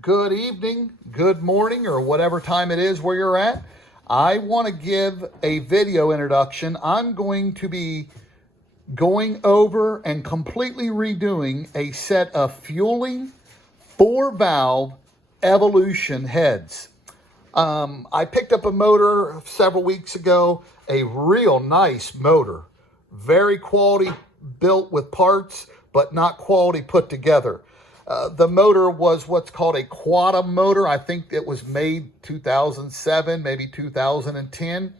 good evening, good morning, or whatever time it is where you're at. I want to give a video introduction. I'm going to be going over and completely redoing a set of Fueling 4-valve Evolution heads. I picked up a motor several weeks ago, a real nice motor, very quality built with parts, but not quality put together. The motor was what's called a Quada motor. I think it was made 2007, maybe 2010.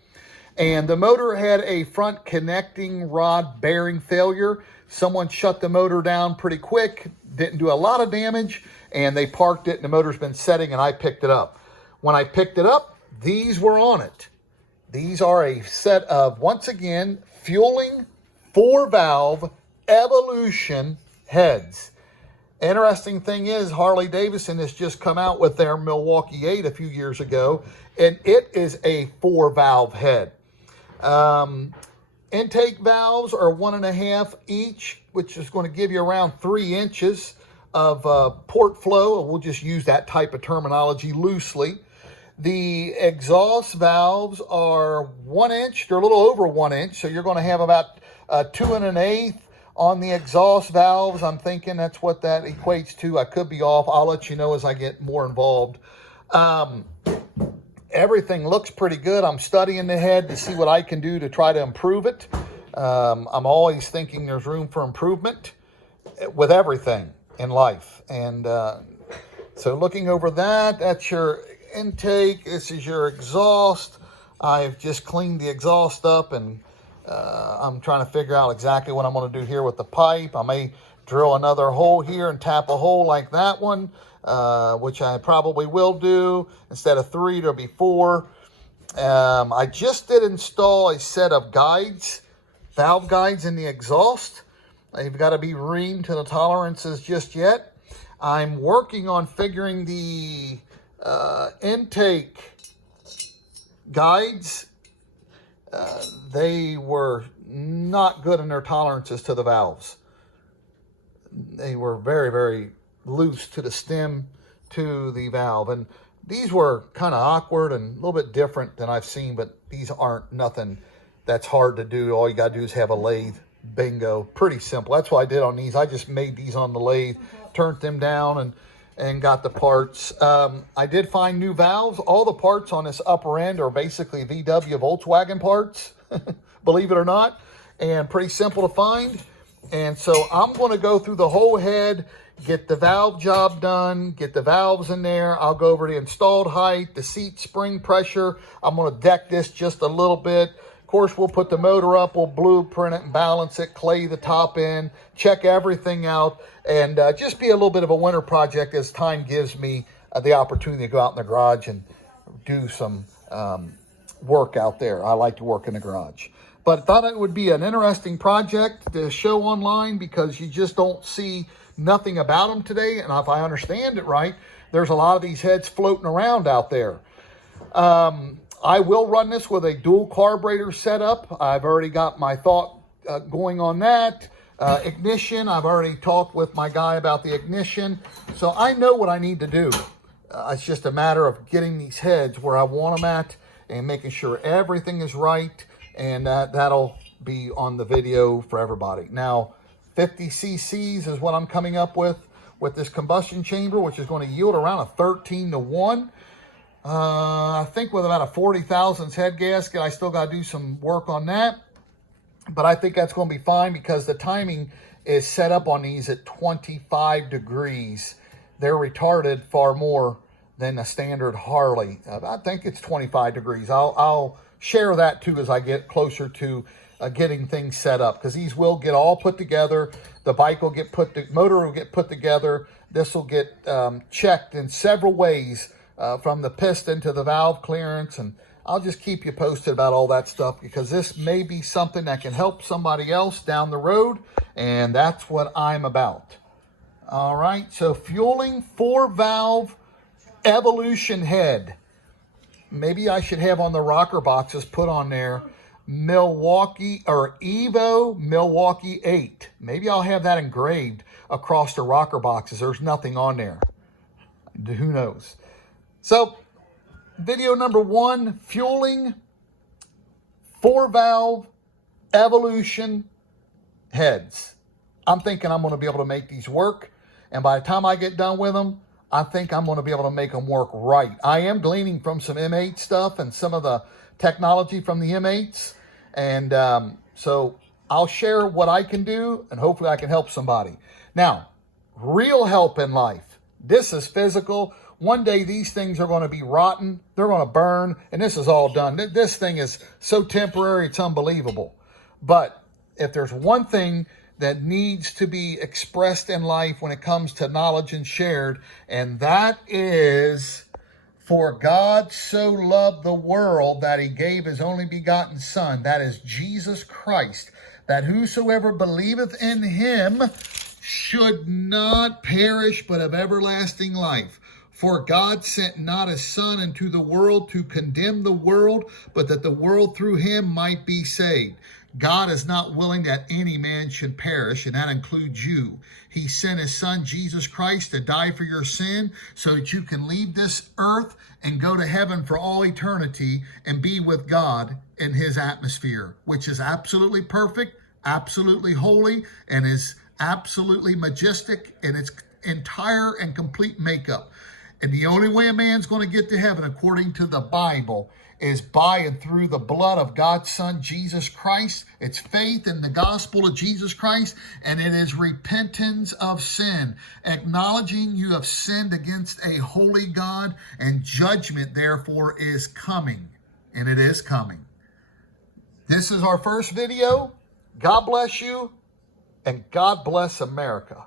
And the motor had a front connecting rod bearing failure. Someone shut the motor down pretty quick, didn't do a lot of damage, and they parked it, and the motor's been setting, and I picked it up. When I picked it up, these were on it. These are a set of, once again, Fueling 4-valve Evolution heads. Interesting thing is, Harley Davidson has just come out with their Milwaukee 8 a few years ago, and it is a 4-valve head. Intake valves are 1.5 each, which is going to give you around 3 inches of port flow. We'll just use that type of terminology loosely. The exhaust valves are 1 inch. They're a little over 1 inch, so you're going to have about 2 1/8 on the exhaust valves. I'm thinking that's what that equates to. I could be off. I'll let you know as I get more involved. Everything looks pretty good. I'm studying the head to see what I can do to try to improve it. I'm always thinking there's room for improvement with everything in life. And so looking over that, that's your intake. This is your exhaust. I've just cleaned the exhaust up, and I'm trying to figure out exactly what I'm going to do here with the pipe. I may drill another hole here and tap a hole like that one, which I probably will do. Instead of 3, there'll be 4. I just did install a set of guides, valve guides in the exhaust. They've got to be reamed to the tolerances just yet. I'm working on figuring the intake guides. They were not good in their tolerances to the valves. They were very, very loose to the stem to the valve. And these were kind of awkward and a little bit different than I've seen, but these aren't nothing that's hard to do. All you got to do is have a lathe. Bingo. Pretty simple. That's what I did on these. I just made these on the lathe, turned them down, and got the parts. I did find new valves. All the parts on this upper end are basically VW Volkswagen parts, believe it or not, and pretty simple to find. And so I'm going to go through the whole head, get the valve job done, get the valves in there. I'll go over the installed height, the seat spring pressure. I'm going to deck this just a little bit. Of course, we'll put the motor up, we'll blueprint it and balance it, clay the top end, check everything out, and just be a little bit of a winter project as time gives me the opportunity to go out in the garage and do some work out there. I like to work in the garage. But I thought it would be an interesting project to show online because you just don't see nothing about them today. And if I understand it right, there's a lot of these heads floating around out there. I will run this with a dual carburetor setup. I've already got my thought going on that. Ignition, I've already talked with my guy about the ignition. So I know what I need to do. It's just a matter of getting these heads where I want them at and making sure everything is right. And that'll be on the video for everybody. Now, 50 cc's is what I'm coming up with this combustion chamber, which is going to yield around a 13-to-1. I think with about a 40 thousandths head gasket, I still got to do some work on that. But I think that's going to be fine because the timing is set up on these at 25 degrees. They're retarded far more than a standard Harley. I think it's 25 degrees. I'll share that too as I get closer to getting things set up, because these will get all put together. The bike will get motor will get put together. This will get checked in several ways, from the piston to the valve clearance, and I'll just keep you posted about all that stuff because this may be something that can help somebody else down the road, and that's what I'm about. All right, so Fueling 4-valve Evolution head. Maybe I should have on the rocker boxes put on there Milwaukee or Evo Milwaukee 8. Maybe I'll have that engraved across the rocker boxes. There's nothing on there. Who knows? So, video number 1, fueling 4-valve Evolution heads. I'm thinking I'm going to be able to make these work. And by the time I get done with them, I think I'm going to be able to make them work right. I am gleaning from some M8 stuff and some of the technology from the M8s. And so I'll share what I can do, and hopefully I can help somebody. Now, real help in life. This is physical. One day these things are going to be rotten. They're going to burn, and this is all done. This thing is so temporary, it's unbelievable. But if there's one thing that needs to be expressed in life when it comes to knowledge and shared, and that is, for God so loved the world that he gave his only begotten Son, that is Jesus Christ, that whosoever believeth in him should not perish but have everlasting life. For God sent not his Son into the world to condemn the world, but that the world through him might be saved. God is not willing that any man should perish, and that includes you. He sent his Son, Jesus Christ, to die for your sin so that you can leave this earth and go to heaven for all eternity and be with God in his atmosphere, which is absolutely perfect, absolutely holy, and is absolutely majestic in its entire and complete makeup. And the only way a man's going to get to heaven, according to the Bible, is by and through the blood of God's Son, Jesus Christ. It's faith in the gospel of Jesus Christ, and it is repentance of sin, acknowledging you have sinned against a holy God, and judgment, therefore, is coming, and it is coming. This is our first video. God bless you, and God bless America.